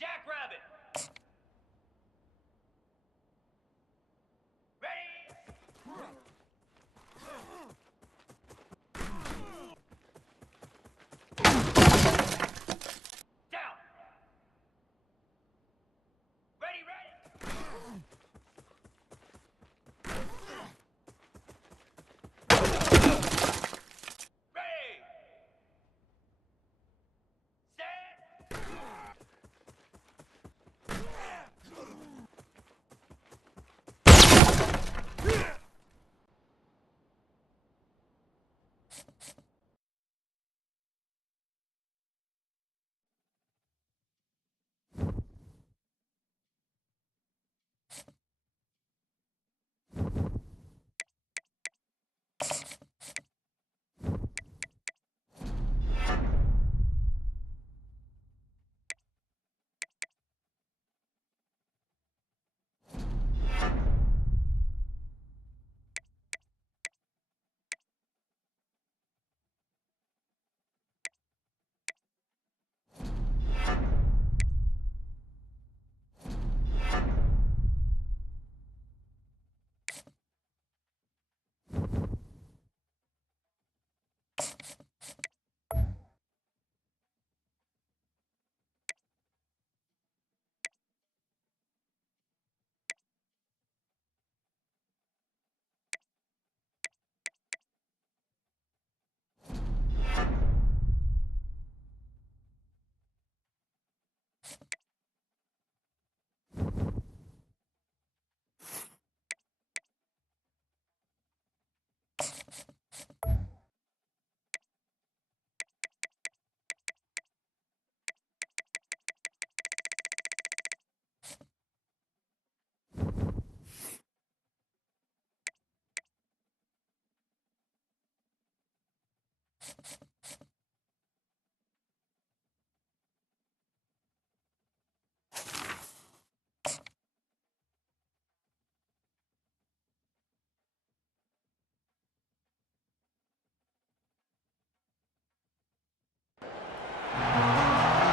Jackrabbit. Ready? Down. Ready, ready. Ready. Set.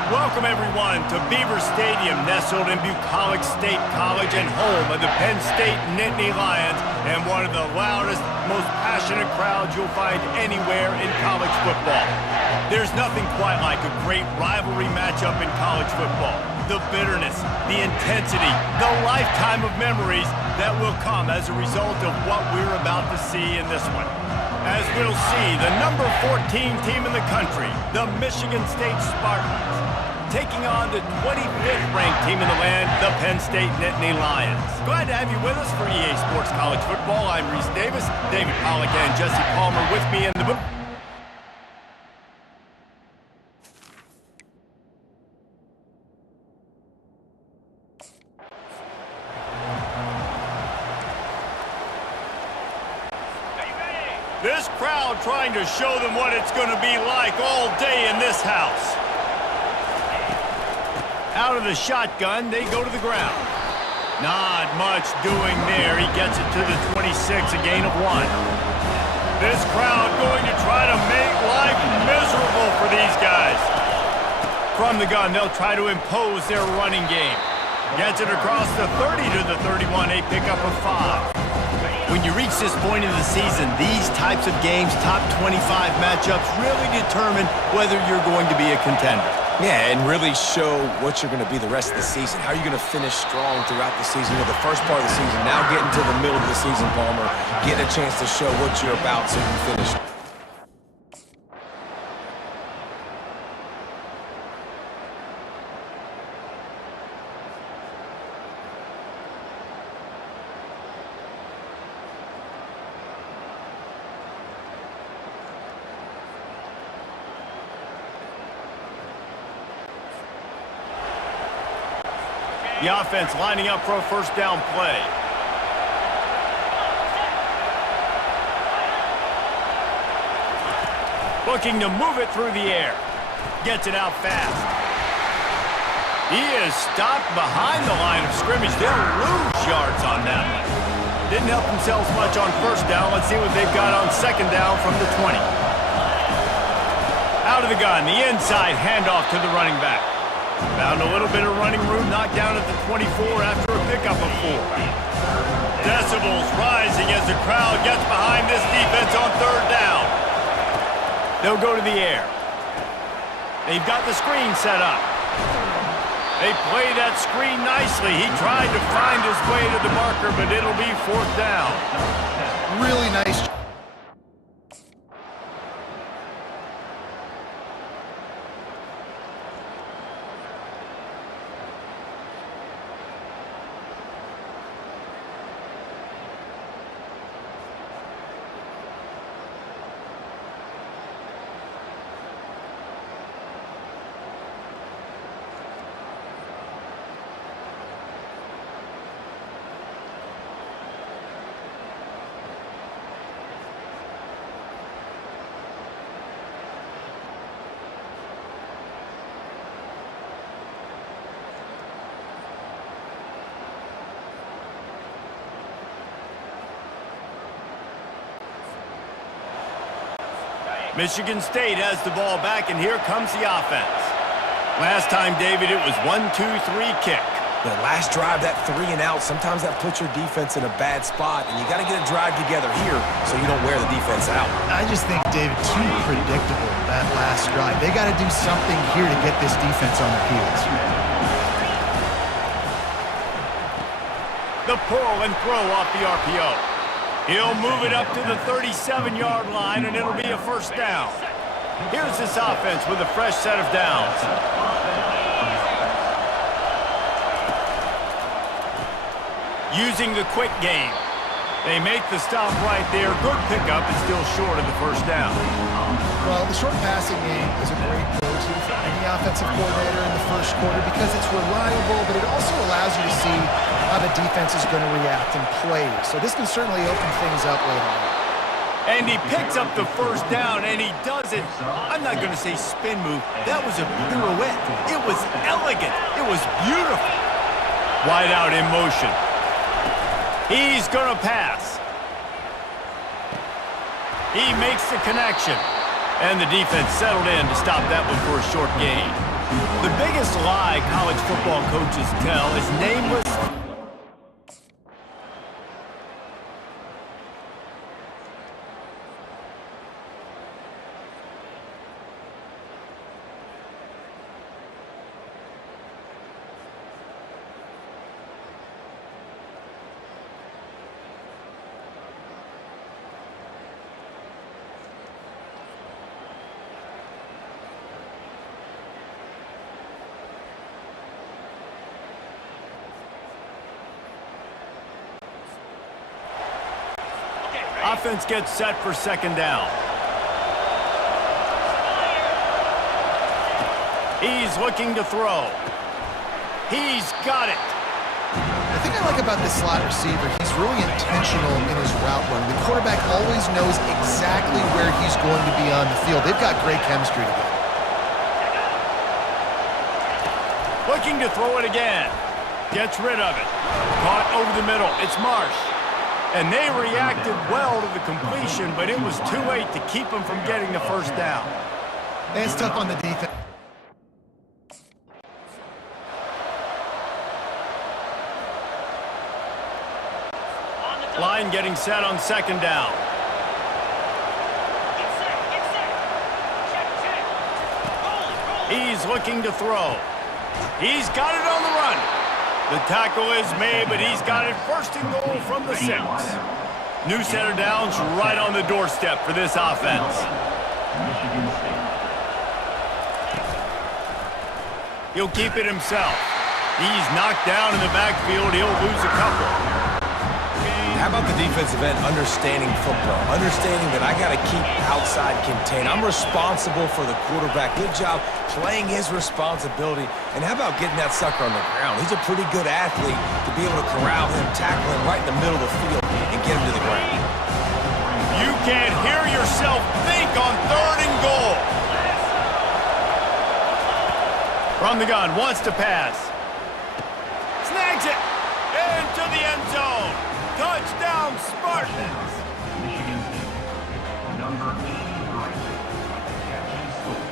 Welcome, everyone, to Beaver Stadium, nestled in Bucolic State College and home of the Penn State Nittany Lions, and one of the loudest, most passionate crowds you'll find anywhere in college football. There's nothing quite like a great rivalry matchup in college football. The bitterness, the intensity, the lifetime of memories that will come as a result of what we're about to see in this one. As we'll see, the number 14 team in the country, the Michigan State Spartans, taking on the 25th ranked team in the land, the Penn State Nittany Lions. Glad to have you with us for EA Sports College Football. I'm Reese Davis, David Pollack and Jesse Palmer with me in the booth. This crowd trying to show them what it's going to be like all day in this house. Out of the shotgun, they go to the ground. Not much doing there. He gets it to the 26, a gain of 1. This crowd going to try to make life miserable for these guys. From the gun, they'll try to impose their running game. Gets it across the 30 to the 31, a pickup of 5. When you reach this point in the season, these types of games, top 25 matchups, really determine whether you're going to be a contender. Yeah, and really show what you're going to be the rest of the season. How are you going to finish strong throughout the season? You know, the first part of the season, now getting to the middle of the season, Palmer, getting a chance to show what you're about so you can finish. The offense lining up for a first down play. Looking to move it through the air. Gets it out fast. He is stopped behind the line of scrimmage. They'll lose yards on that one. Didn't help themselves much on first down. Let's see what they've got on second down from the 20. Out of the gun, the inside handoff to the running back. Found a little bit of running room, knocked down at the 24 after a pickup of 4. Decibels rising as the crowd gets behind this defense on third down. They'll go to the air. They've got the screen set up. They play that screen nicely. He tried to find his way to the marker, but it'll be fourth down. Really nice. Michigan State has the ball back, and here comes the offense. Last time, David, it was 1-2-3 kick. The last drive, that 3 and out, sometimes that puts your defense in a bad spot, and you got to get a drive together here so you don't wear the defense out. I just think, David, too predictable, that last drive. They got to do something here to get this defense on their heels. The pull and throw off the RPO. He'll move it up to the 37-yard line, and it'll be a first down. Here's this offense with a fresh set of downs. Using the quick game. They make the stop right there. Good pickup, and still short of the first down. Well, the short passing game is a great go-to for any offensive coordinator in the first quarter because it's reliable, but it also allows you to see how the defense is going to react and play. So this can certainly open things up later on. And he picks up the first down, and he does it. I'm not going to say spin move. That was a pirouette. It was elegant. It was beautiful. Wide out in motion. He's going to pass. He makes the connection. And the defense settled in to stop that one for a short gain. The biggest lie college football coaches tell is nameless. Offense gets set for second down. He's looking to throw. He's got it. The thing I like about this slot receiver, he's really intentional in his route running. The quarterback always knows exactly where he's going to be on the field. They've got great chemistry together. Looking to throw it again. Gets rid of it. Caught over the middle. It's Marsh. And they reacted well to the completion, but it was too late to keep them from getting the first down. It's tough on the defense. Line getting set on second down. He's looking to throw. He's got it on the run. The tackle is made, but he's got it first and goal from the 6. New set of downs right on the doorstep for this offense. He'll keep it himself. He's knocked down in the backfield. He'll lose a couple. How about the defensive end understanding football, understanding that I got to keep outside contained. I'm responsible for the quarterback. Good job playing his responsibility. And how about getting that sucker on the ground? He's a pretty good athlete to be able to corral him, tackle him right in the middle of the field, and get him to the ground. You can't hear yourself think on third and goal. From the gun, wants to pass. Snags it! Into the end zone! Touchdown, Spartans! Michigan State, number 83, catch and score.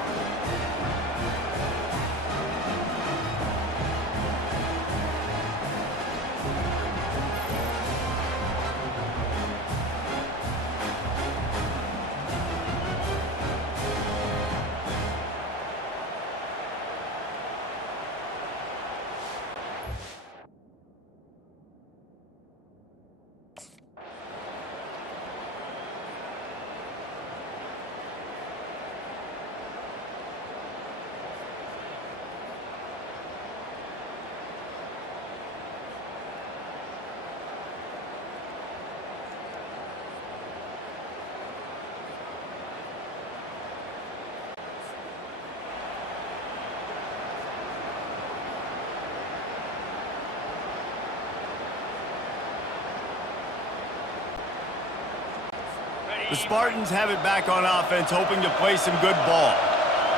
The Spartans have it back on offense, hoping to play some good ball.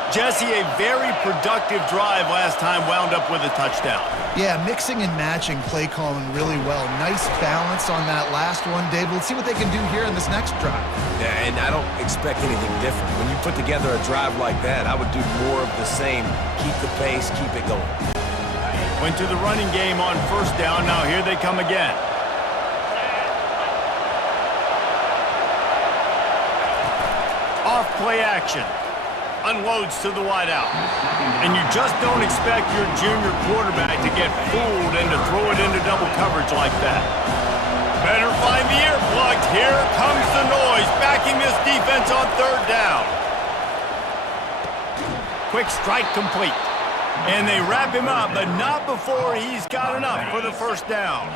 Jesse, a very productive drive last time wound up with a touchdown. Yeah, mixing and matching play calling really well. Nice balance on that last one, Dave. Let's see what they can do here in this next drive. Yeah, and I don't expect anything different. When you put together a drive like that, I would do more of the same. Keep the pace, keep it going. Went to the running game on first down. Now here they come again. Off play action. Unloads to the wideout. And you just don't expect your junior quarterback to get fooled and to throw it into double coverage like that. Better find the earplugs. Here comes the noise, backing this defense on third down. Quick strike complete. And they wrap him up, but not before he's got enough for the first down.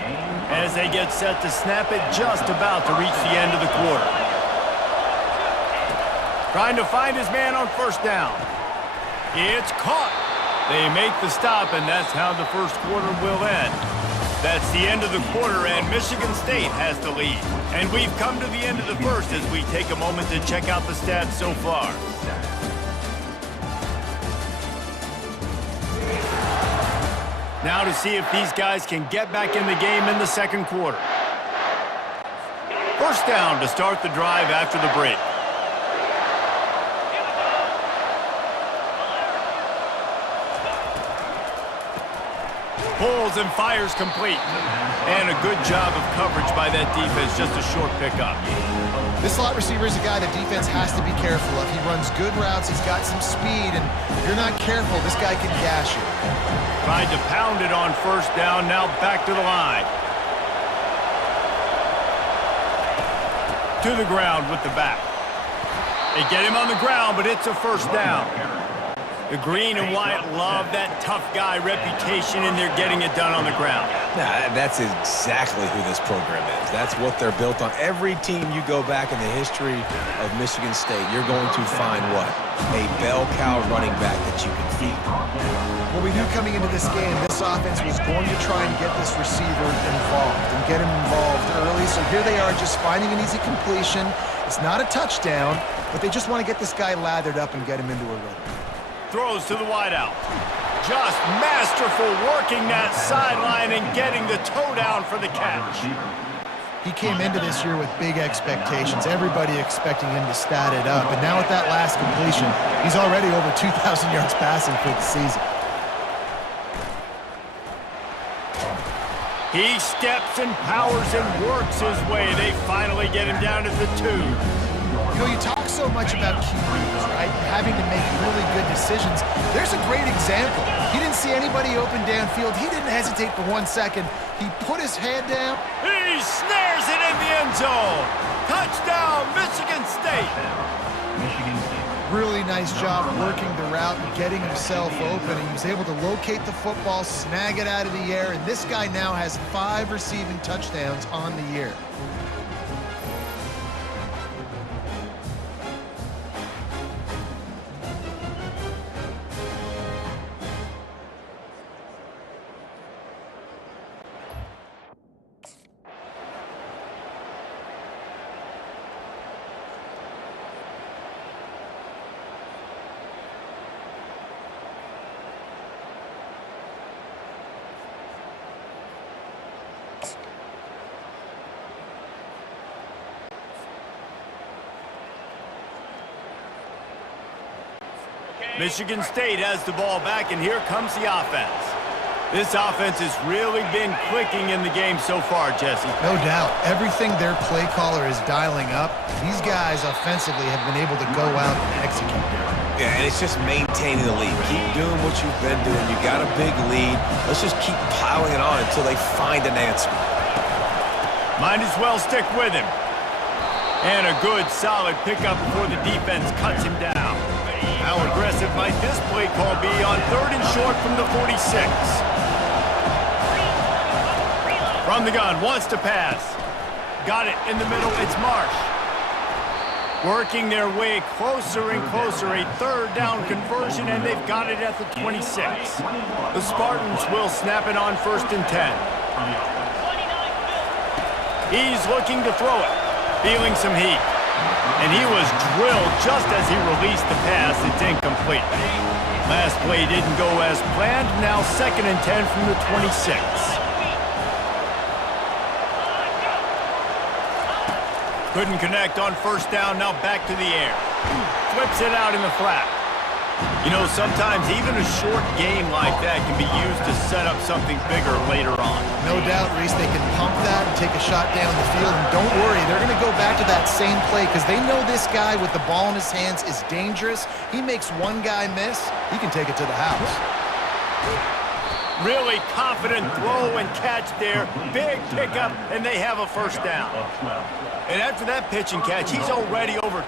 As they get set to snap it, just about to reach the end of the quarter. Trying to find his man on first down. It's caught. They make the stop, and that's how the first quarter will end. That's the end of the quarter, and Michigan State has the lead. And we've come to the end of the first as we take a moment to check out the stats so far. Now to see if these guys can get back in the game in the second quarter. First down to start the drive after the break. Pulls and fires complete. And a good job of coverage by that defense, just a short pickup. This slot receiver is a guy the defense has to be careful of. He runs good routes, he's got some speed, and if you're not careful, this guy can gash you. Tried to pound it on first down, now back to the line. To the ground with the back. They get him on the ground, but it's a first down. The green and white love that tough guy reputation, and they're getting it done on the ground. Nah, that's exactly who this program is. That's what they're built on. Every team you go back in the history of Michigan State, you're going to find what? A bell cow running back that you can feed. Well, we knew coming into this game, this offense was going to try and get this receiver involved and get him involved early. So here they are just finding an easy completion. It's not a touchdown, but they just want to get this guy lathered up and get him into a rhythm. Throws to the wideout. Just masterful working that sideline and getting the toe down for the catch. He came into this year with big expectations. Everybody expecting him to stat it up. And now with that last completion, he's already over 2,000 yards passing for the season. He steps and powers and works his way. They finally get him down to the 2. You know, you talk so much about QBs, right? Having to make really good decisions. There's a great example. He didn't see anybody open downfield. He didn't hesitate for 1 second. He put his head down. He snares it in the end zone. Touchdown, Michigan State. Michigan State. Really nice job working the route and getting himself open. He was able to locate the football, snag it out of the air, and this guy now has 5 receiving touchdowns on the year. Michigan State has the ball back, and here comes the offense. This offense has really been clicking in the game so far, Jesse. No doubt. Everything their play caller is dialing up, these guys offensively have been able to go out and execute there. Yeah, and it's just maintaining the lead. Keep doing what you've been doing. You got a big lead. Let's just keep piling it on until they find an answer. Might as well stick with him. And a good, solid pickup before the defense cuts him down. How aggressive might this play call be on 3rd and short from the 46? From the gun, wants to pass. Got it in the middle, it's Marsh. Working their way closer and closer, a 3rd down conversion, and they've got it at the 26. The Spartans will snap it on 1st and 10. He's looking to throw it, feeling some heat. And he was drilled just as he released the pass. It's incomplete. Last play didn't go as planned. Now 2nd and 10 from the 26. Couldn't connect on 1st down. Now back to the air. Flips it out in the flat. You know, sometimes even a short game like that can be used to set up something bigger later on. No doubt, Reese, they can pump that and take a shot down the field. And don't worry, they're going to go back to that same play because they know this guy with the ball in his hands is dangerous. He makes one guy miss, he can take it to the house. Really confident throw and catch there. Big pickup, and they have a 1st down. And after that pitch and catch, he's already over.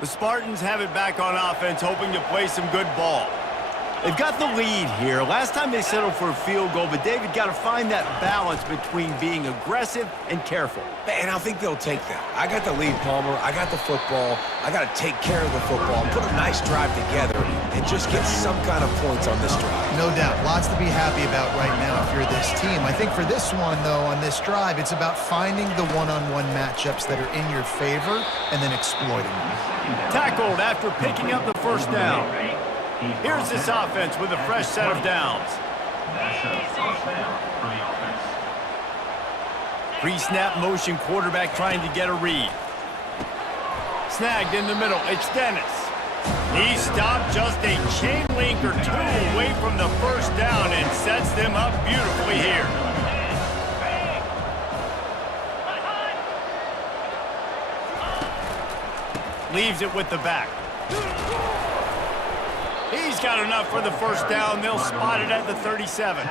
The Spartans have it back on offense, hoping to play some good ball. They've got the lead here. Last time they settled for a field goal, but David got to find that balance between being aggressive and careful. And I think they'll take that. I got the lead, Palmer. I got the football. I got to take care of the football, put a nice drive together, and just get some kind of points on this drive. No doubt. Lots to be happy about right now if you're this team. I think for this one, though, on this drive, it's about finding the one-on-one matchups that are in your favor and then exploiting them. Tackled after picking up the 1st down. Here's this offense with a fresh set of downs. That's a 1st down for the offense. Pre-snap motion quarterback trying to get a read. Snagged in the middle. It's Dennis. He stopped just a chain link or two away from the 1st down and sets them up beautifully here. Leaves it with the back. He's He's got enough for the first down. They'll spot it at the 37.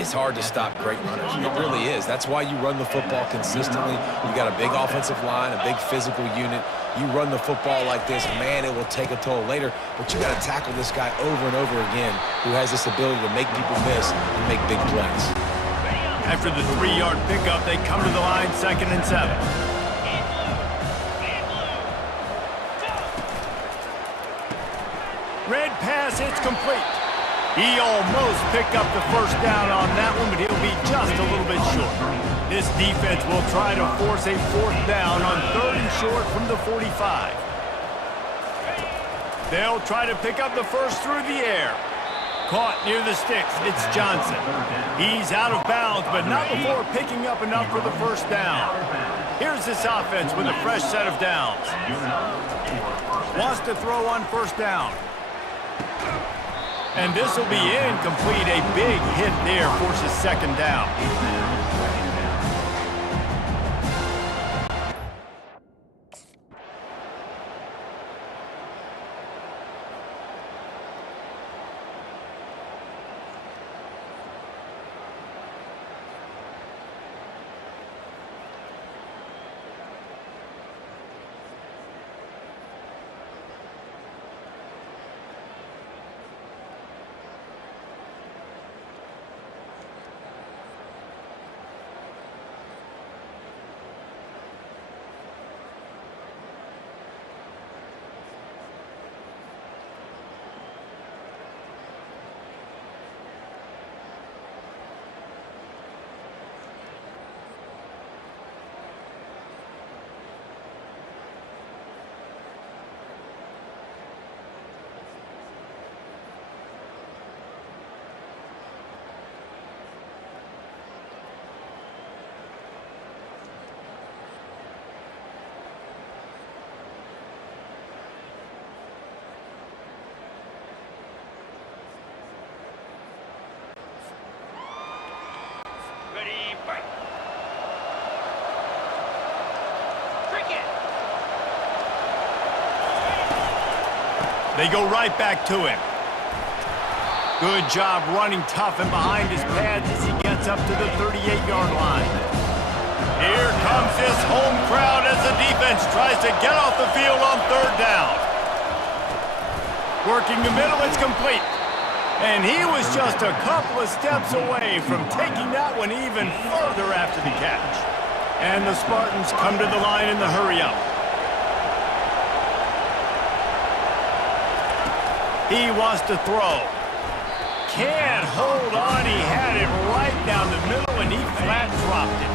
It's hard to stop great runners. It really is. That's why you run the football consistently. You got a big offensive line, a big physical unit. You run the football like this, man, it will take a toll later. But you got to tackle this guy over and over again who has this ability to make people miss and make big plays. After the 3-yard pickup, they come to the line, 2nd and 7. Red pass, it's complete. He almost picked up the first down on that one, but he'll be just a little bit short. This defense will try to force a 4th down on 3rd and short from the 45. They'll try to pick up the first through the air. Caught near the sticks. It's Johnson. He's out of bounds, but not before picking up enough for the first down. Here's this offense with a fresh set of downs. Wants to throw on 1st down. And this will be incomplete. A big hit there forces 2nd down. Ready, break. Cricket. They go right back to him. Good job running tough and behind his pads as he gets up to the 38-yard line. Here comes this home crowd as the defense tries to get off the field on 3rd down. Working the middle, it's complete. And he was just a couple of steps away from taking that one even further after the catch. And the Spartans come to the line in the hurry-up. He wants to throw. Can't hold on. He had it right down the middle, and he flat dropped it.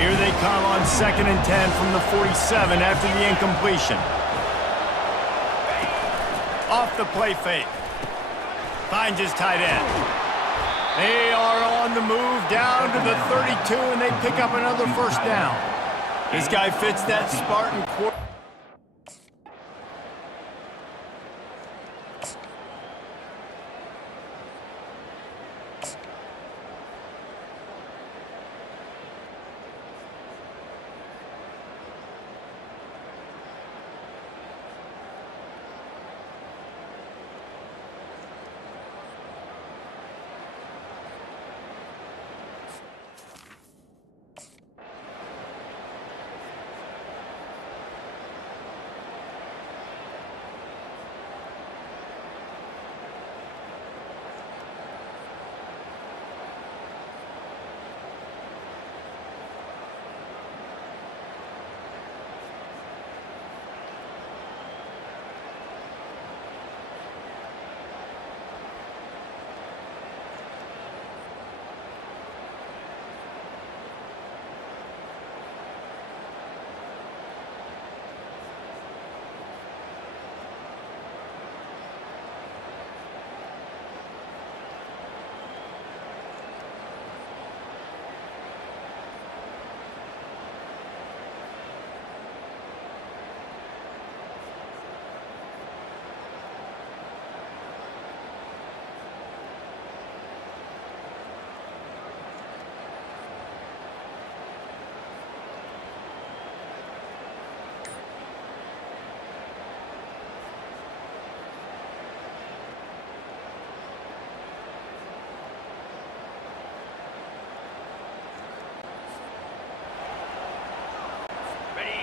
Here they come on 2nd and 10 from the 47 after the incompletion. Off the play fake. Finds his tight end. They are on the move down to the 32, and they pick up another 1st down. This guy fits that Spartan quarter.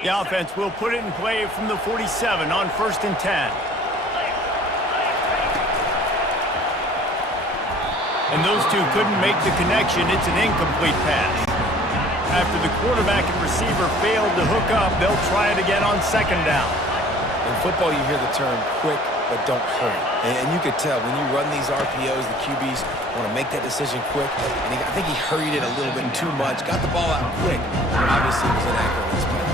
The offense will put it in play from the 47 on 1st and 10. And those two couldn't make the connection. It's an incomplete pass. After the quarterback and receiver failed to hook up, they'll try it again on 2nd down. In football, you hear the term quick, but don't hurry. And you could tell when you run these RPOs, the QBs want to make that decision quick. And I think he hurried it a little bit too much, got the ball out quick, but obviously was inaccurate in his pass.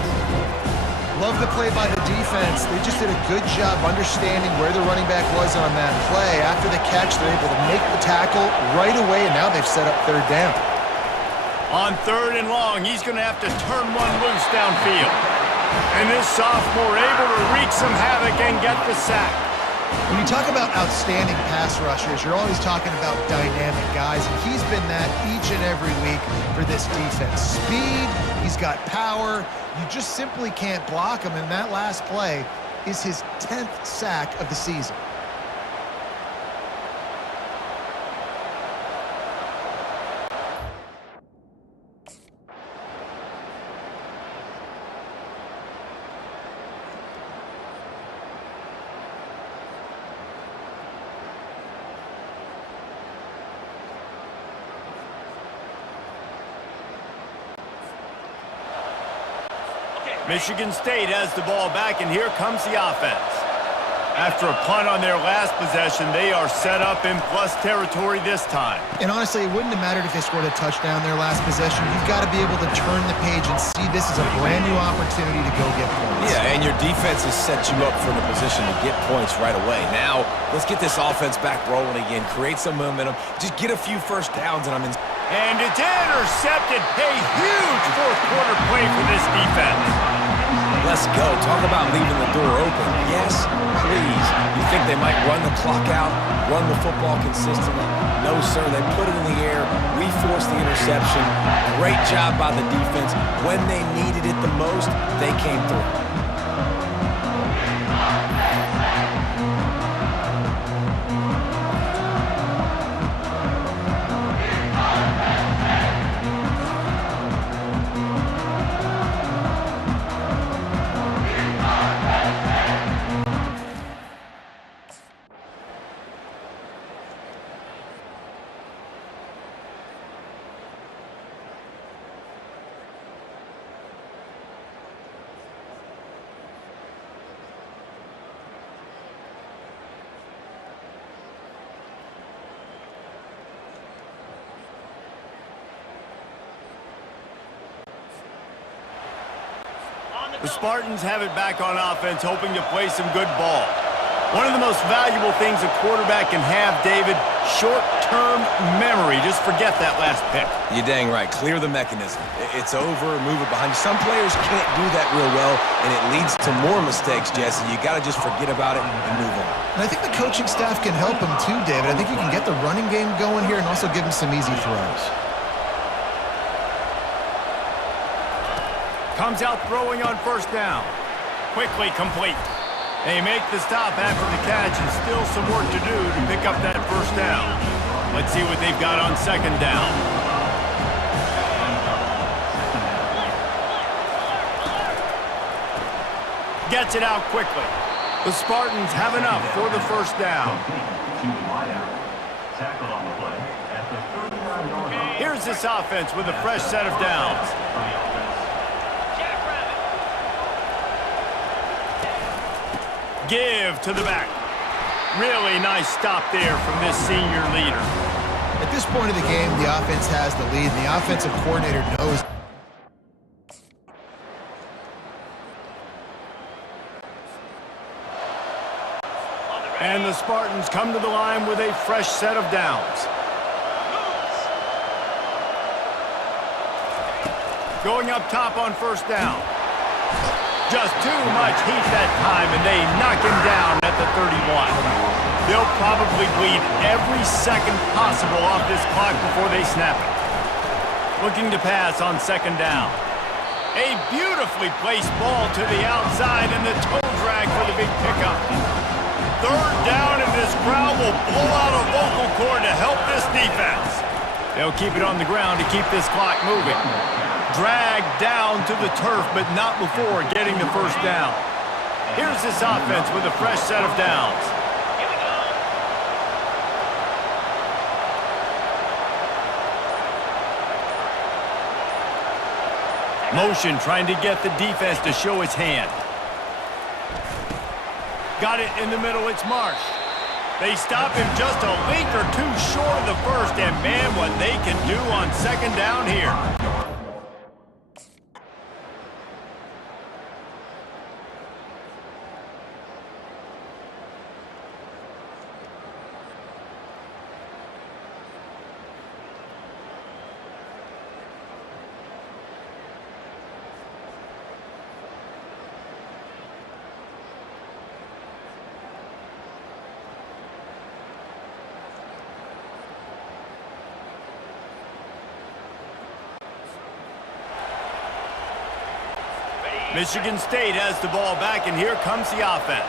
Love the play by the defense. They just did a good job understanding where the running back was on that play. After the catch, they're able to make the tackle right away, and now they've set up 3rd down. On 3rd and long, he's going to have to turn one loose downfield. And this sophomore able to wreak some havoc and get the sack. When you talk about outstanding pass rushers, you're always talking about dynamic guys, and he's been that each and every week for this defense. Speed, he's got power. You just simply can't block him, and that last play is his 10th sack of the season. Michigan State has the ball back, and here comes the offense. After a punt on their last possession, they are set up in plus territory this time. And honestly, it wouldn't have mattered if they scored a touchdown their last possession. You've got to be able to turn the page and see this is a brand new opportunity to go get points. Yeah, and your defense has set you up for the position to get points right away. Now, let's get this offense back rolling again, create some momentum, just get a few first downs, and I'm in. And it's intercepted. A huge 4th quarter play for this defense. Let's go. Talk about leaving the door open. Yes, please. You think they might run the clock out, run the football consistently? No, sir. They put it in the air. We forced the interception. Great job by the defense. When they needed it the most, they came through. The Spartans have it back on offense, hoping to play some good ball. One of the most valuable things a quarterback can have, David, short-term memory. Just forget that last pick. You're dang right. Clear the mechanism. It's over, move it behind you. Some players can't do that real well, and it leads to more mistakes, Jesse. You got to just forget about it and move on. And I think the coaching staff can help him too, David. I think you can get the running game going here and also give him some easy throws. Comes out throwing on 1st down. Quickly complete. They make the stop after the catch, and still some work to do to pick up that 1st down. Let's see what they've got on 2nd down. Gets it out quickly. The Spartans have enough for the 1st down. Here's this offense with a fresh set of downs. Give to the back. Really nice stop there from this senior leader. At this point of the game, the offense has the lead, and the offensive coordinator knows. And the Spartans come to the line with a fresh set of downs. Going up top on 1st down. Just too much heat that time, and they knock him down at the 31. They'll probably bleed every second possible off this clock before they snap it. Looking to pass on 2nd down. A beautifully placed ball to the outside, and the toe drag for the big pickup. 3rd down, and this crowd will blow out a vocal cord to help this defense. They'll keep it on the ground to keep this clock moving. Dragged down to the turf, but not before getting the first down. Here's this offense with a fresh set of downs. Here we go. Motion trying to get the defense to show its hand. Got it in the middle, it's Marsh. They stop him just a link or two short of the first, and man, what they can do on second down here. Michigan State has the ball back, and here comes the offense.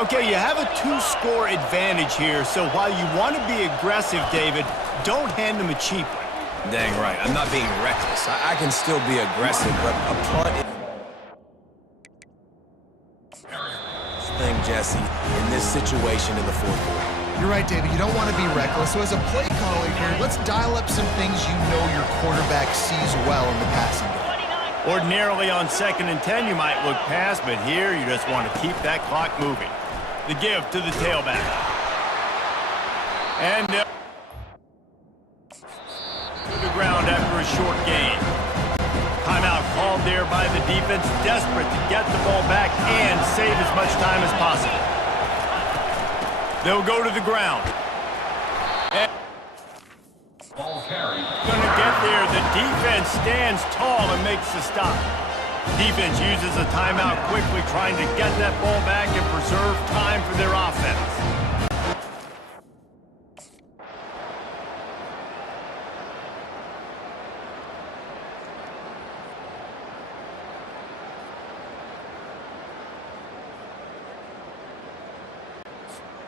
Okay, you have a two-score advantage here, so while you want to be aggressive, David, don't hand them a cheap one. Dang right. I'm not being reckless. I can still be aggressive, but a punt is thing, Jesse, in this situation in the fourth quarter. You're right, David. You don't want to be reckless. So as a play caller here, let's dial up some things you know your quarterback sees well in the passing game. Ordinarily on 2nd and 10, you might look past, but here you just want to keep that clock moving. The give to the tailback. And to the ground after a short gain. Timeout called there by the defense, desperate to get the ball back and save as much time as possible. They'll go to the ground. Ball carried. Gonna get there. The defense stands tall and makes the stop. Defense uses a timeout quickly, trying to get that ball back and preserve time for their offense.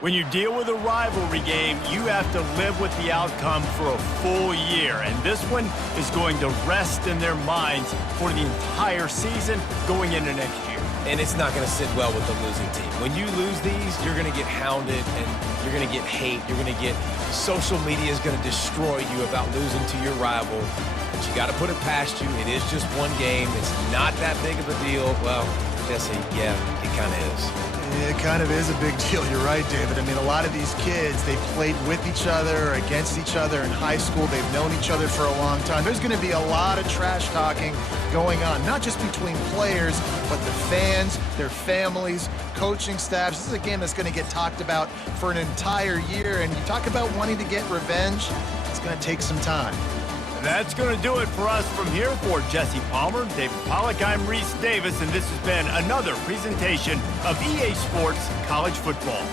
When you deal with a rivalry game, you have to live with the outcome for a full year. And this one is going to rest in their minds for the entire season going into next year. And it's not going to sit well with the losing team. When you lose these, you're going to get hounded and you're going to get hate. You're going to get social media is going to destroy you about losing to your rival. But you got to put it past you. It is just one game. It's not that big of a deal. Well, Jesse, yeah, it kind of is. It kind of is a big deal. You're right, David. I mean, a lot of these kids, they played with each other, against each other in high school. They've known each other for a long time. There's going to be a lot of trash talking going on, not just between players, but the fans, their families, coaching staffs. This is a game that's going to get talked about for an entire year. And you talk about wanting to get revenge, it's going to take some time. That's going to do it for us from here. For Jesse Palmer, David Pollack, I'm Reese Davis, and this has been another presentation of EA Sports College Football.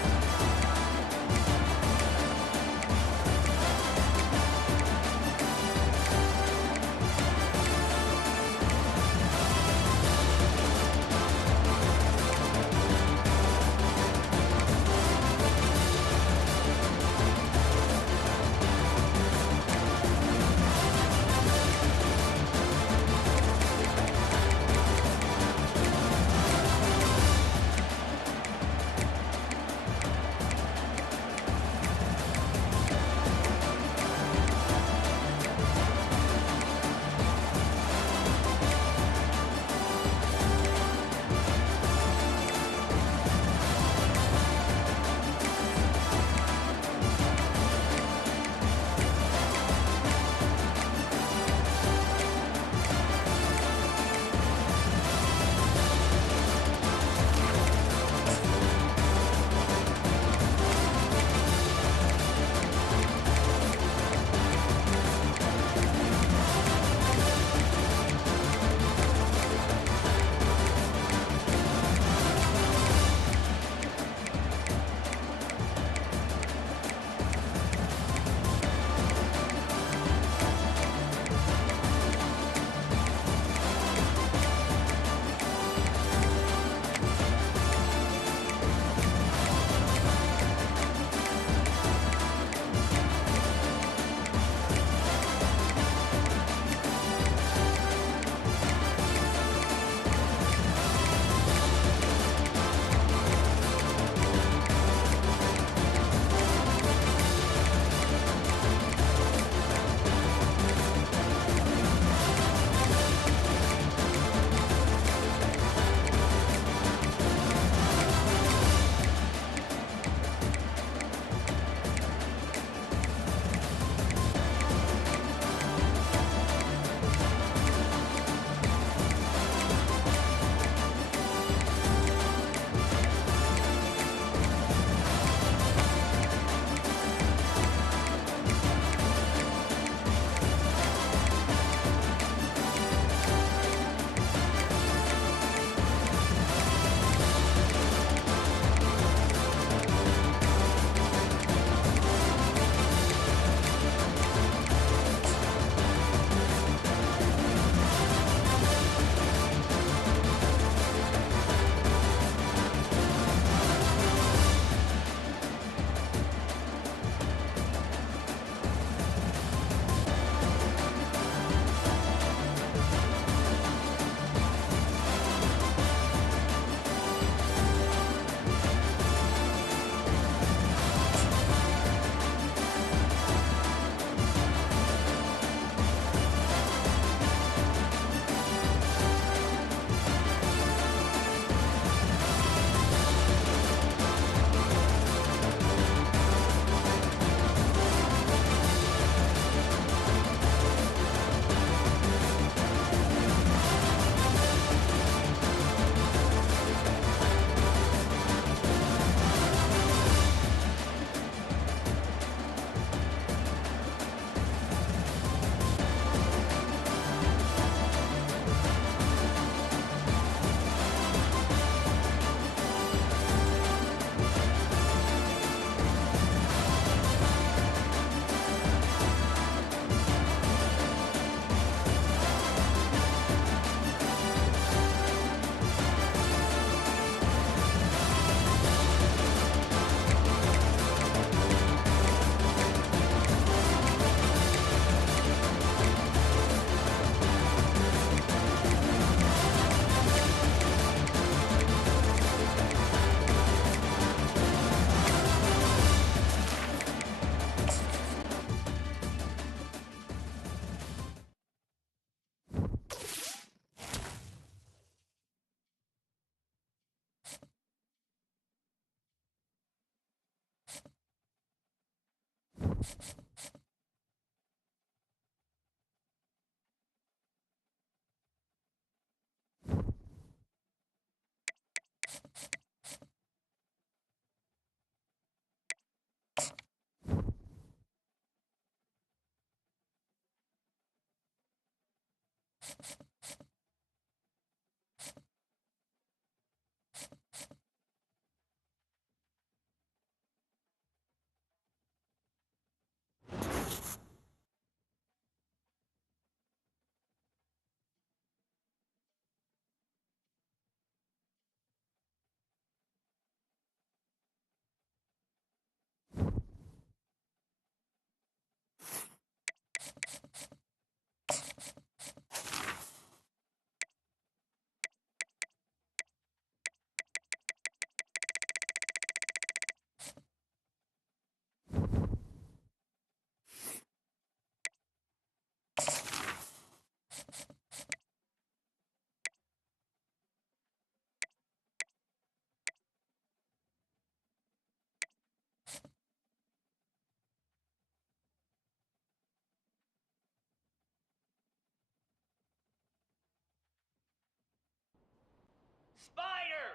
Spider!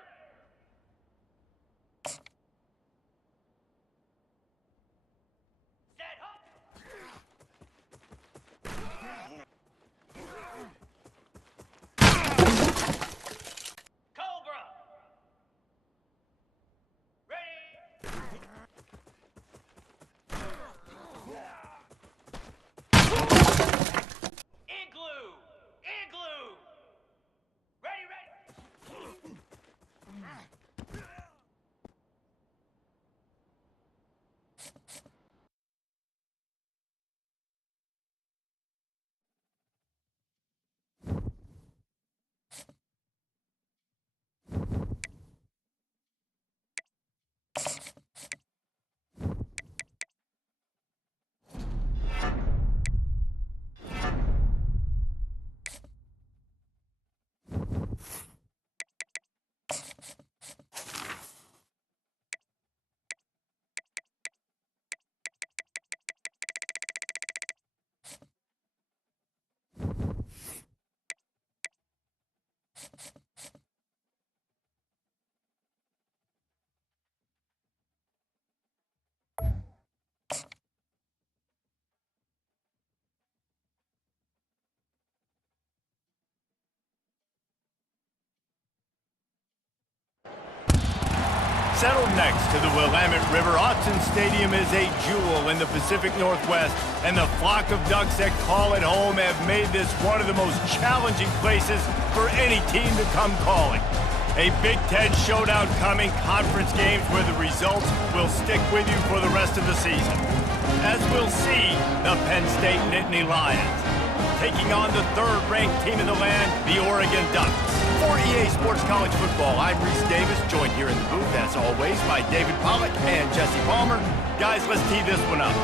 Set up! Cobra! Ready! Igloo! Igloo! Ready, ready! Settled next to the Willamette River, Autzen Stadium is a jewel in the Pacific Northwest, and the flock of ducks that call it home have made this one of the most challenging places for any team to come calling. A Big Ten showdown coming, conference games where the results will stick with you for the rest of the season. As we'll see, the Penn State Nittany Lions taking on the third-ranked team in the land, the Oregon Ducks. For EA Sports College Football, I'm Reese Davis, joined here in the booth, as always, by David Pollack and Jesse Palmer. Guys, let's tee this one up.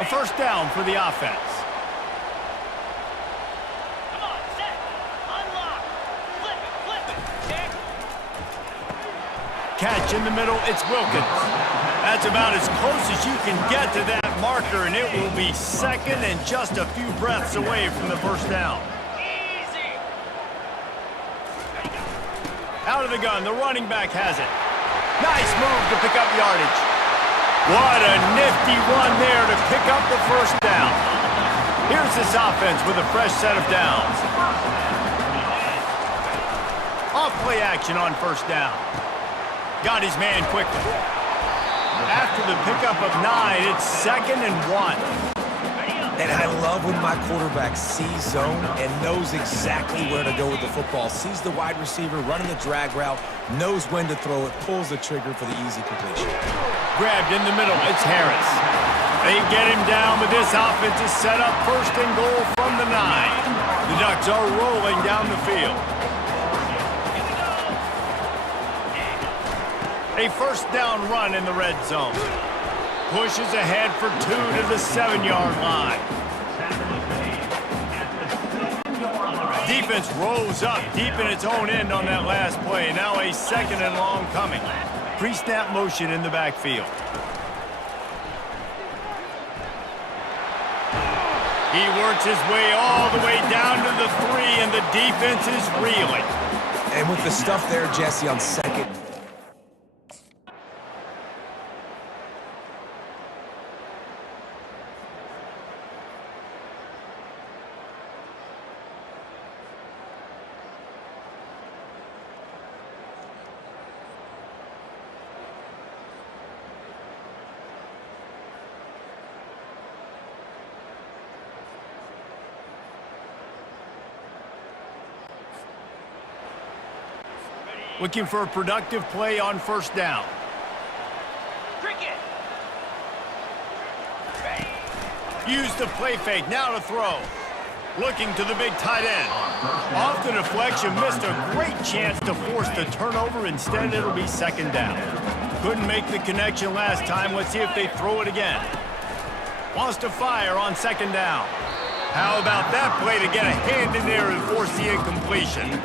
A first down for the offense. Come on, set! Unlock! Flip it! Check! Catch in the middle, it's Wilkins. That's about as close as you can get to that marker, and it will be second and just a few breaths away from the first down. Easy! Out of the gun, the running back has it. Nice move to pick up yardage. What a nifty run there to pick up the first down. Here's this offense with a fresh set of downs. Off play action on first down. Got his man quickly. After the pickup of 9, it's 2nd and 1. And I love when my quarterback sees zone and knows exactly where to go with the football. Sees the wide receiver running the drag route, knows when to throw it, pulls the trigger for the easy completion. Grabbed in the middle, it's Harris. They get him down, but this offense is set up 1st and goal from the 9. The Ducks are rolling down the field. A first down run in the red zone. Pushes ahead for 2 to the 7-yard line. Defense rolls up deep in its own end on that last play. Now a 2nd and long coming. Pre-snap motion in the backfield. He works his way all the way down to the 3, and the defense is reeling. And with the stuff there, Jesse, on 2nd. Looking for a productive play on 1st down. Cricket. Use the play fake, now to throw. Looking to the big tight end. Off the deflection, missed a great chance to force the turnover. Instead, it'll be 2nd down. Couldn't make the connection last time. Let's see if they throw it again. Wants to fire on 2nd down. How about that play to get a hand in there and force the incompletion?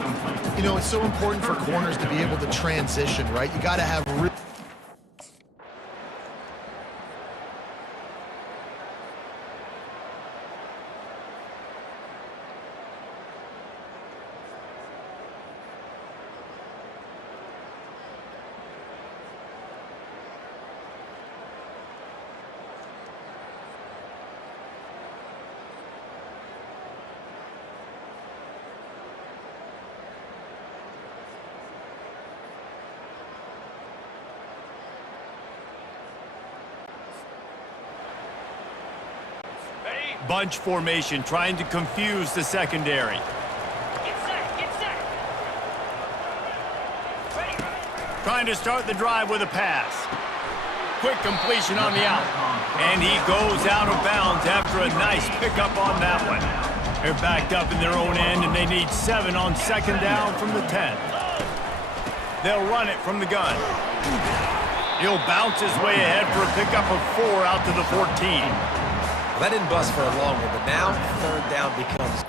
You know, it's so important for corners to be able to transition, right? You got to have bunch formation, trying to confuse the secondary. Get set, get set. Ready. Trying to start the drive with a pass. Quick completion on the out. And he goes out of bounds after a nice pickup on that one. They're backed up in their own end, and they need 7 on 2nd down from the 10. They'll run it from the gun. He'll bounce his way ahead for a pickup of 4 out to the 14. That didn't bust for a long one, but now 3rd down becomes...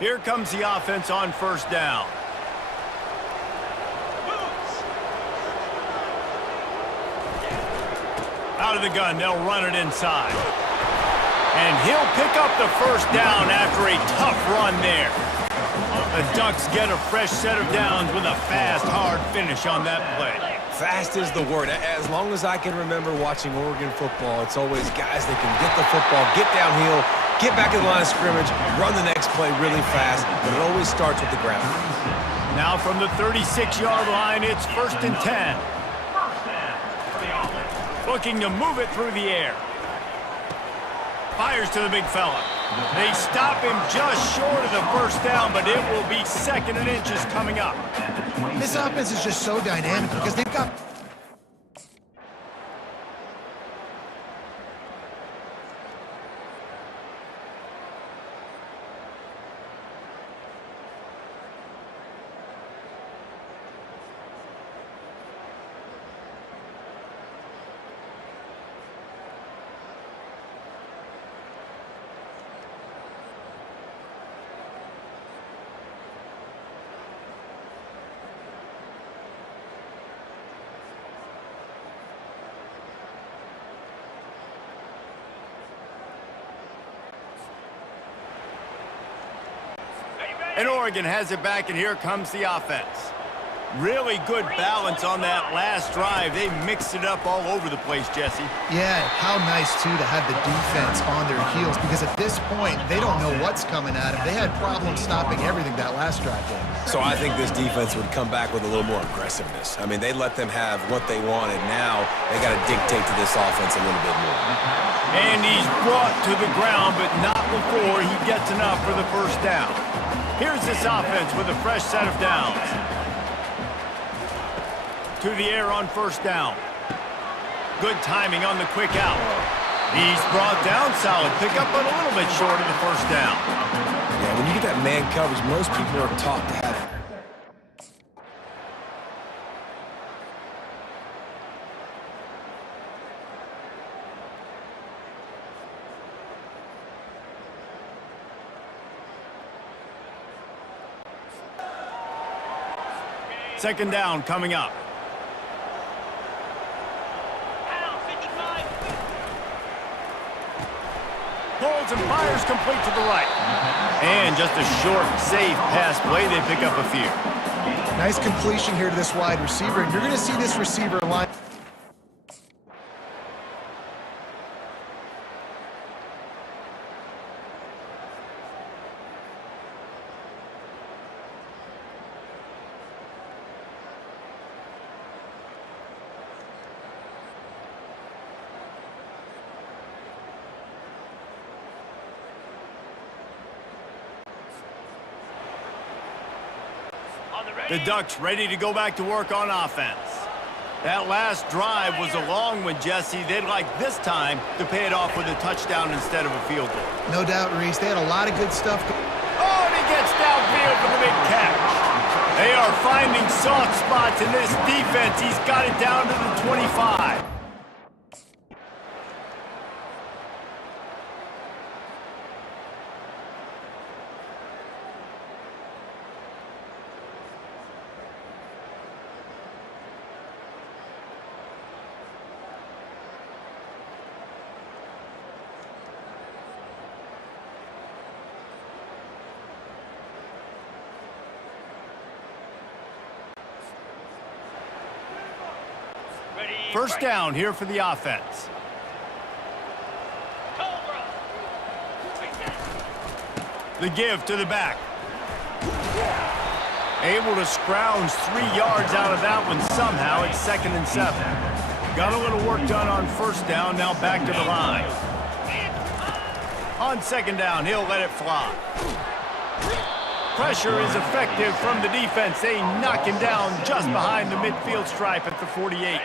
Here comes the offense on 1st down. Out of the gun, they'll run it inside. And he'll pick up the 1st down after a tough run there. The Ducks get a fresh set of downs with a fast, hard finish on that play. Fast is the word. As long as I can remember watching Oregon football, it's always guys that can get the football, get downhill, get back to the line of scrimmage, run the next play really fast, but it always starts with the ground. Now from the 36-yard line, it's 1st and 10. Looking to move it through the air. Fires to the big fella. They stop him just short of the 1st down, but it will be 2nd and inches coming up. This offense is just so dynamic because they've got... And Oregon has it back, and here comes the offense. Really good balance on that last drive. They mixed it up all over the place, Jesse. Yeah, how nice, too, to have the defense on their heels, because at this point, they don't know what's coming at them. They had problems stopping everything that last drive did. So I think this defense would come back with a little more aggressiveness. I mean, they let them have what they wanted. Now they got to dictate to this offense a little bit more. And he's brought to the ground, but not before he gets enough for the first down. Here's this offense with a fresh set of downs. To the air on first down. Good timing on the quick out. He's brought down solid. Pick up but a little bit short of the first down. Yeah, when you get that man coverage, most people are taught to have it. Second down coming up. Pulls and fires complete to the right. And just a short, safe pass play. They pick up a few. Nice completion here to this wide receiver, and you're going to see this receiver line. The Ducks ready to go back to work on offense. That last drive was a long one, Jesse. They'd like this time to pay it off with a touchdown instead of a field goal. No doubt, Reese. They had a lot of good stuff. Oh, and he gets downfield for the big catch. They are finding soft spots in this defense. He's got it down to the 25. First down here for the offense. The give to the back. Able to scrounge 3 yards out of that one somehow. It's 2nd and 7. Got a little work done on first down. Now back to the line. On second down, he'll let it fly. Pressure is effective from the defense. They knock him down just behind the midfield stripe at the 48.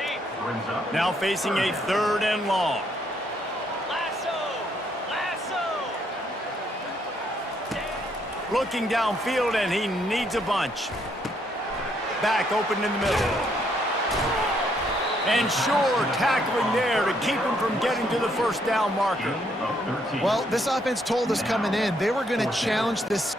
Now facing a 3rd and long. Looking downfield, and he needs a bunch. Back open in the middle. And sure, tackling there to keep him from getting to the first down marker. Well, this offense told us coming in they were going to challenge this.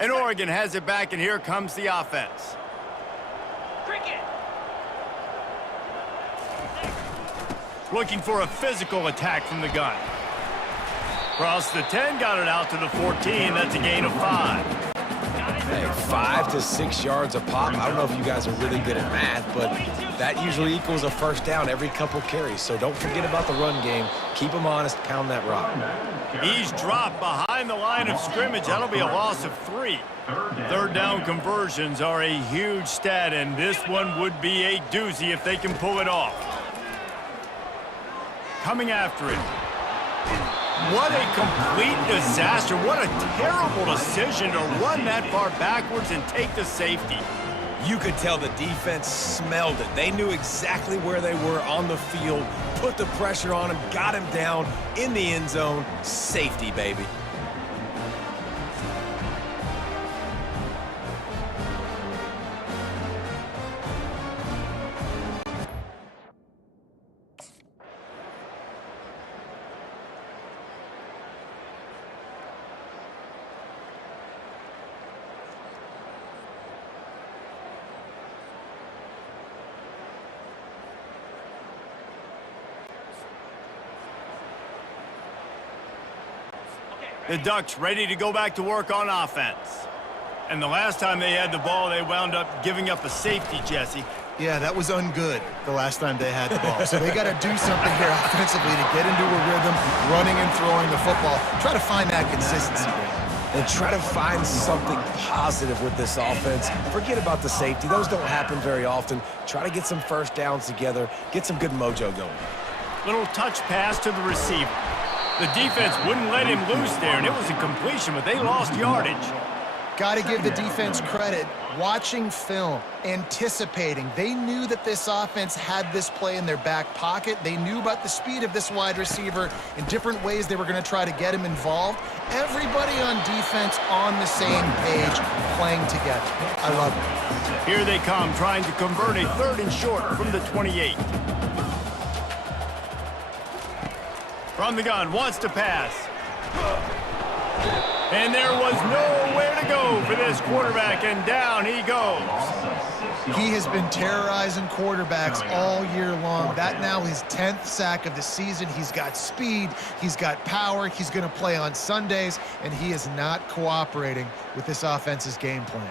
And Oregon has it back, and here comes the offense. Cricket. Looking for a physical attack from the gun. Across the 10, got it out to the 14. That's a gain of 5. Hey, 5 to 6 yards a pop. I don't know if you guys are really good at math, but that usually equals a first down every couple carries. So don't forget about the run game. Keep them honest. Pound that rock. He's dropped behind the line of scrimmage. That'll be a loss of 3. Third down conversions are a huge stat, and this one would be a doozy if they can pull it off. Coming after it. What a complete disaster. What a terrible decision to run that far backwards and take the safety. You could tell the defense smelled it. They knew exactly where they were on the field, put the pressure on him, got him down in the end zone. Safety, baby. The Ducks ready to go back to work on offense. And the last time they had the ball, they wound up giving up a safety, Jesse. Yeah, that was ungood the last time they had the ball. So they got to do something here offensively to get into a rhythm, running and throwing the football. Try to find that consistency. And try to find something positive with this offense. Forget about the safety. Those don't happen very often. Try to get some first downs together, get some good mojo going. Little touch pass to the receiver. The defense wouldn't let him loose there, and it was a completion, but they lost yardage. Got to give the defense credit. Watching film, anticipating. They knew that this offense had this play in their back pocket. They knew about the speed of this wide receiver in different ways they were going to try to get him involved. Everybody on defense on the same page, playing together. I love it. Here they come, trying to convert a 3rd and short from the 28. From the gun, wants to pass. And there was nowhere to go for this quarterback, and down he goes. He has been terrorizing quarterbacks all year long. That now his 10th sack of the season. He's got speed, he's got power, he's going to play on Sundays, and he is not cooperating with this offense's game plan.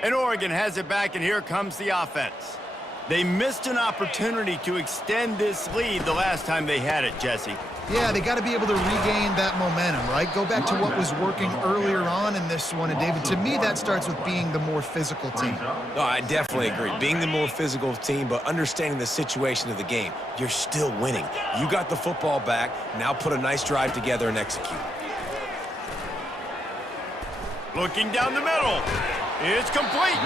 And Oregon has it back, and here comes the offense. They missed an opportunity to extend this lead the last time they had it, Jesse. Yeah, they got to be able to regain that momentum, right? Go back to what was working earlier on in this one. And, David, to me, that starts with being the more physical team. No, I definitely agree. Being the more physical team, but understanding the situation of the game. You're still winning. You got the football back. Now put a nice drive together and execute. Looking down the middle. It's complete.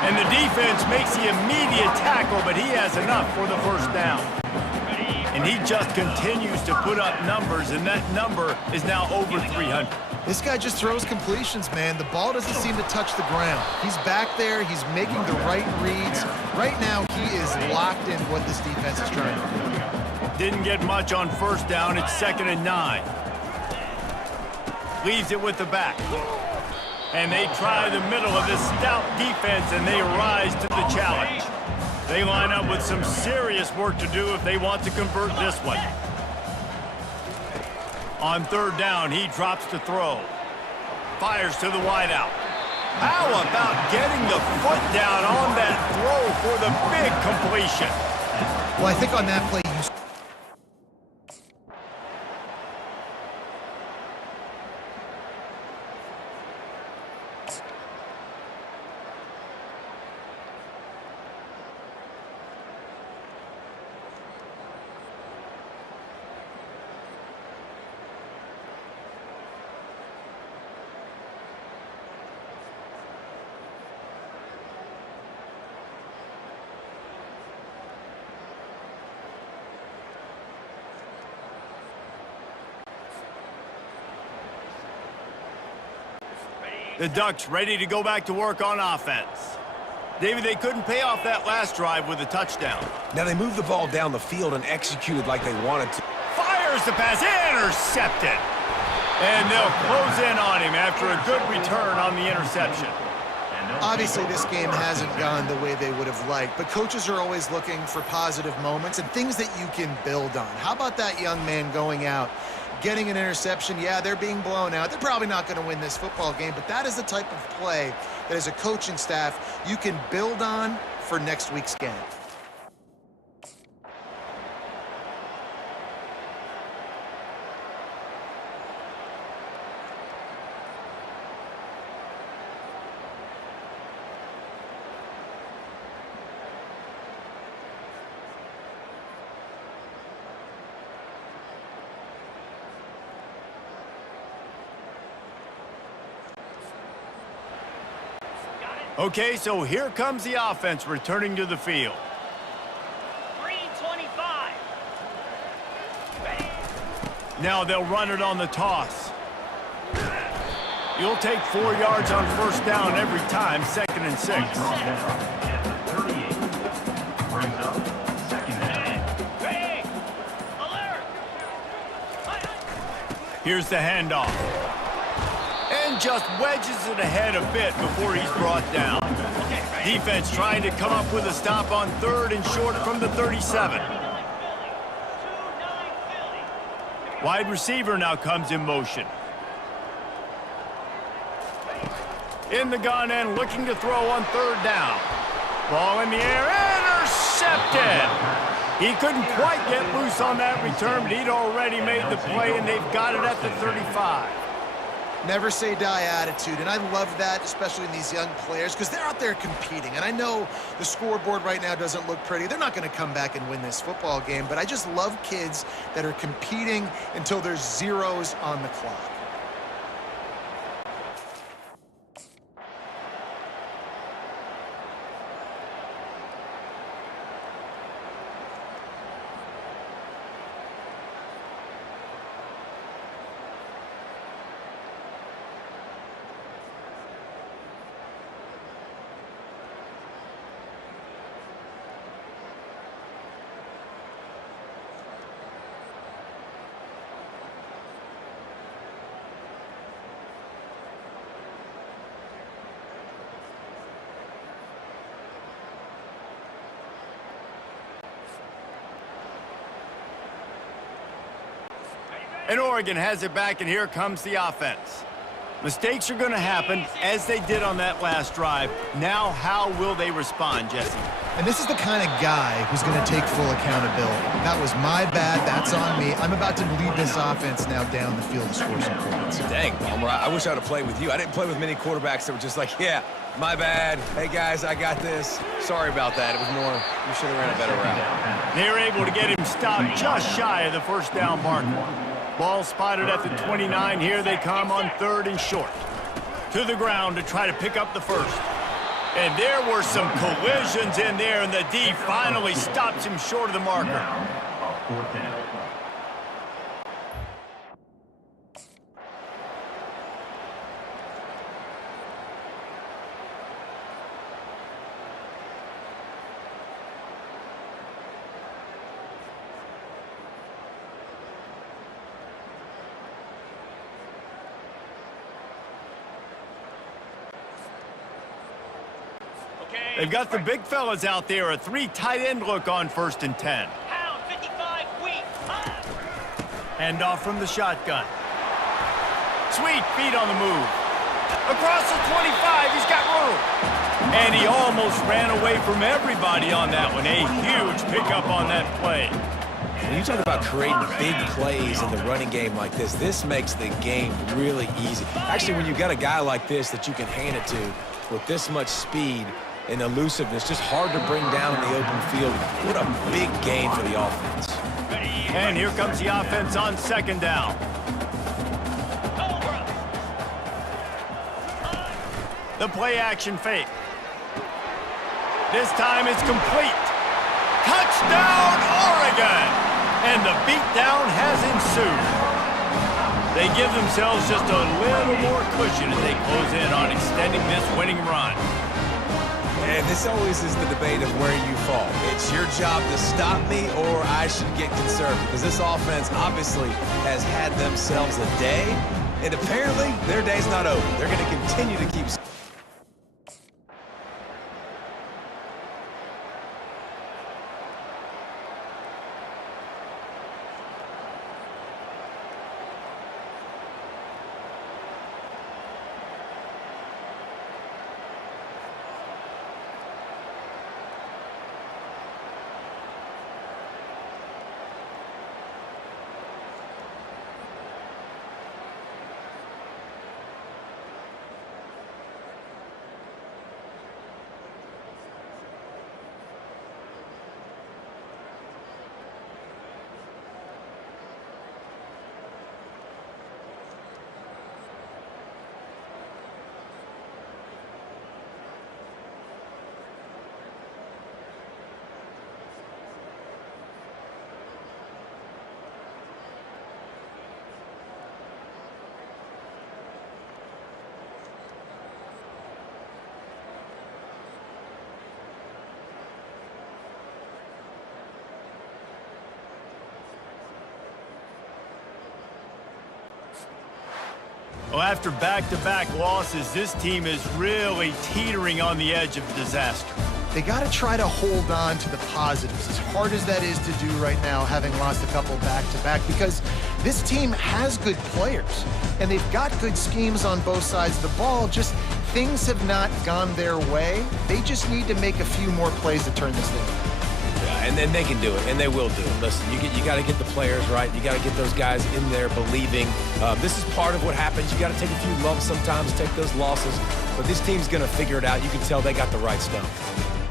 And the defense makes the immediate tackle, but he has enough for the first down. And he just continues to put up numbers, and that number is now over 300. This guy just throws completions, man. The ball doesn't seem to touch the ground. He's back there. He's making the right reads. Right now, he is locked in what this defense is trying to do. Didn't get much on first down. It's 2nd and 9. Leaves it with the back. And they try the middle of this stout defense, and they rise to the challenge. They line up with some serious work to do if they want to convert this one. On third down, he drops to throw. Fires to the wideout. How about getting the foot down on that throw for the big completion? Well, I think on that play, The Ducks ready to go back to work on offense. David, they couldn't pay off that last drive with a touchdown. Now they moved the ball down the field and executed like they wanted to. Fires the pass, intercepted. And they'll close in on him after a good return on the interception. obviously this game hasn't gone the way they would have liked, but coaches are always looking for positive moments and things that you can build on. How about that young man going out, getting an interception? Yeah, they're being blown out. They're probably not going to win this football game, but that is the type of play that as a coaching staff you can build on for next week's game. Okay, so here comes the offense returning to the field. Green 25. Ready. Now they'll run it on the toss. You'll take 4 yards on first down every time, 2nd and 6. Ready. Alert. Here's the handoff. And just wedges it ahead a bit before he's brought down. Defense trying to come up with a stop on 3rd and short from the 37. Wide receiver now comes in motion. In the gun and looking to throw on 3rd down. Ball in the air, intercepted! He couldn't quite get loose on that return, but he'd already made the play, and they've got it at the 35. Never say die attitude, and I love that, especially in these young players, because they're out there competing. And I know the scoreboard right now doesn't look pretty. They're not going to come back and win this football game, but I just love kids that are competing until there's zeros on the clock. And Oregon has it back, and here comes the offense. Mistakes are going to happen, as they did on that last drive. Now, how will they respond, Jesse? And this is the kind of guy who's going to take full accountability. That was my bad. That's on me. I'm about to lead this offense now down the field to score some points. Dang, Palmer, I wish I would have played with you. I didn't play with many quarterbacks that were just like, yeah, my bad. Hey, guys, I got this. Sorry about that. It was more, you should have ran a better route. They're able to get him stopped just shy of the first down marker. Ball spotted at the 29. Here they come on 3rd and short. To the ground to try to pick up the first. And there were some collisions in there, and the D finally stops him short of the marker. They've got the big fellas out there, a 3 tight end look on 1st and 10. Pound 55 weak. Hand off from the shotgun. Sweet feet on the move. Across the 25, he's got room. And he almost ran away from everybody on that one. A huge pickup on that play. When you talk about creating big plays in the running game like this makes the game really easy. Actually, when you've got a guy like this that you can hand it to with this much speed and elusiveness, just hard to bring down in the open field. What a big gain for the offense. And here comes the offense on second down. The play action fake. This time it's complete. Touchdown, Oregon! And the beatdown has ensued. They give themselves just a little more cushion as they close in on extending this winning run. And this always is the debate of where you fall. It's your job to stop me or I should get conservative, because this offense obviously has had themselves a day, and apparently their day's not over. They're going to continue to keep... Well, after back-to-back losses, this team is really teetering on the edge of disaster. They got to try to hold on to the positives, as hard as that is to do right now, having lost a couple back-to-back, because this team has good players, and they've got good schemes on both sides of the ball. Just things have not gone their way. They just need to make a few more plays to turn this thing around. Yeah, and then they can do it, and they will do it. Listen, you got to get the players right. You got to get those guys in there believing. This is part of what happens. You got to take a few lumps sometimes, take those losses. But this team's going to figure it out. You can tell they got the right stuff.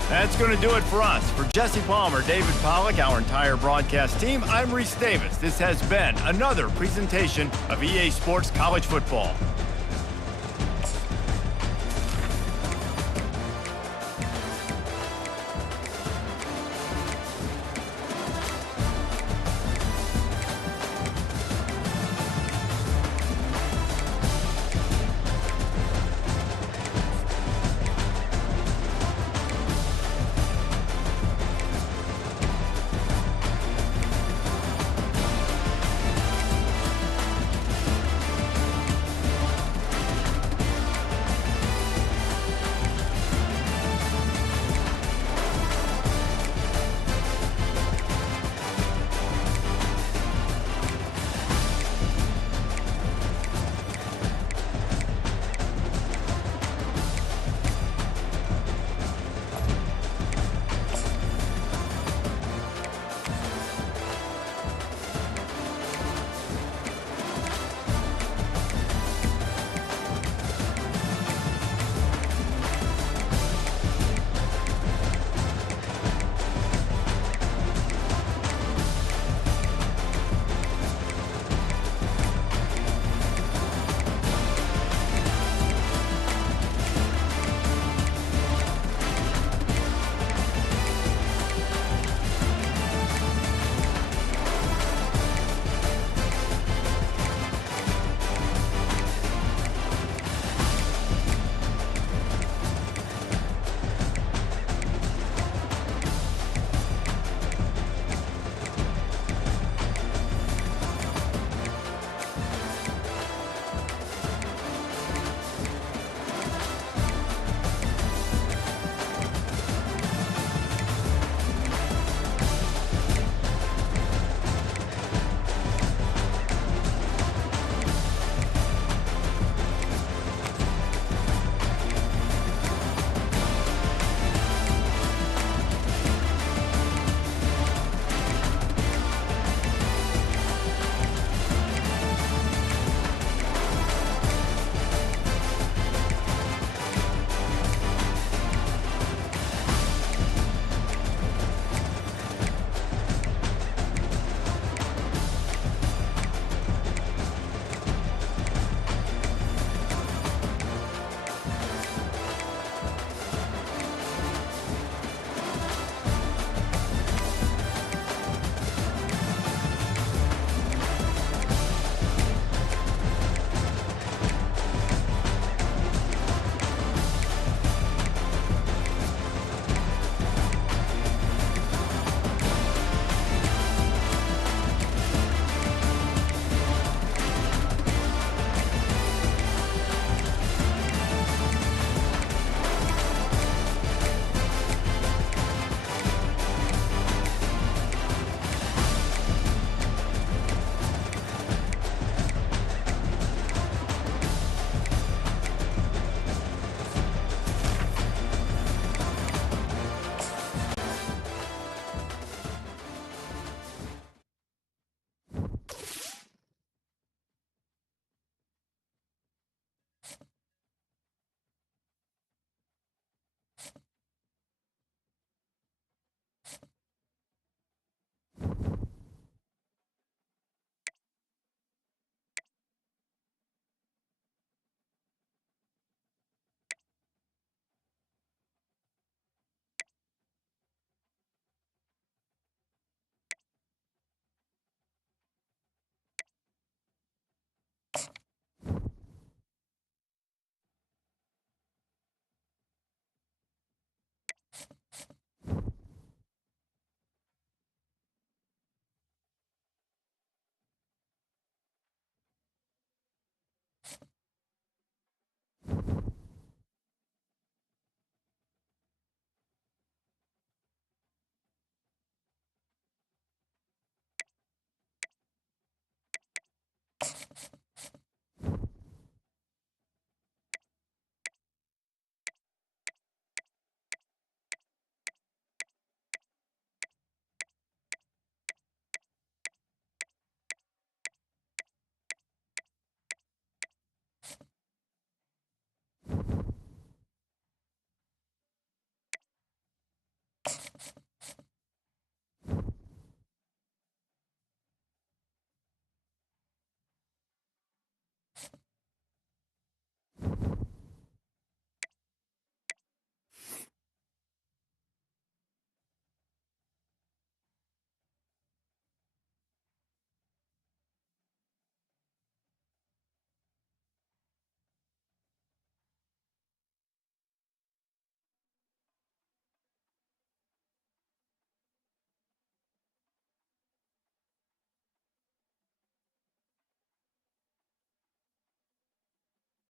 That's going to do it for us. For Jesse Palmer, David Pollack, our entire broadcast team, I'm Reese Davis. This has been another presentation of EA Sports College Football.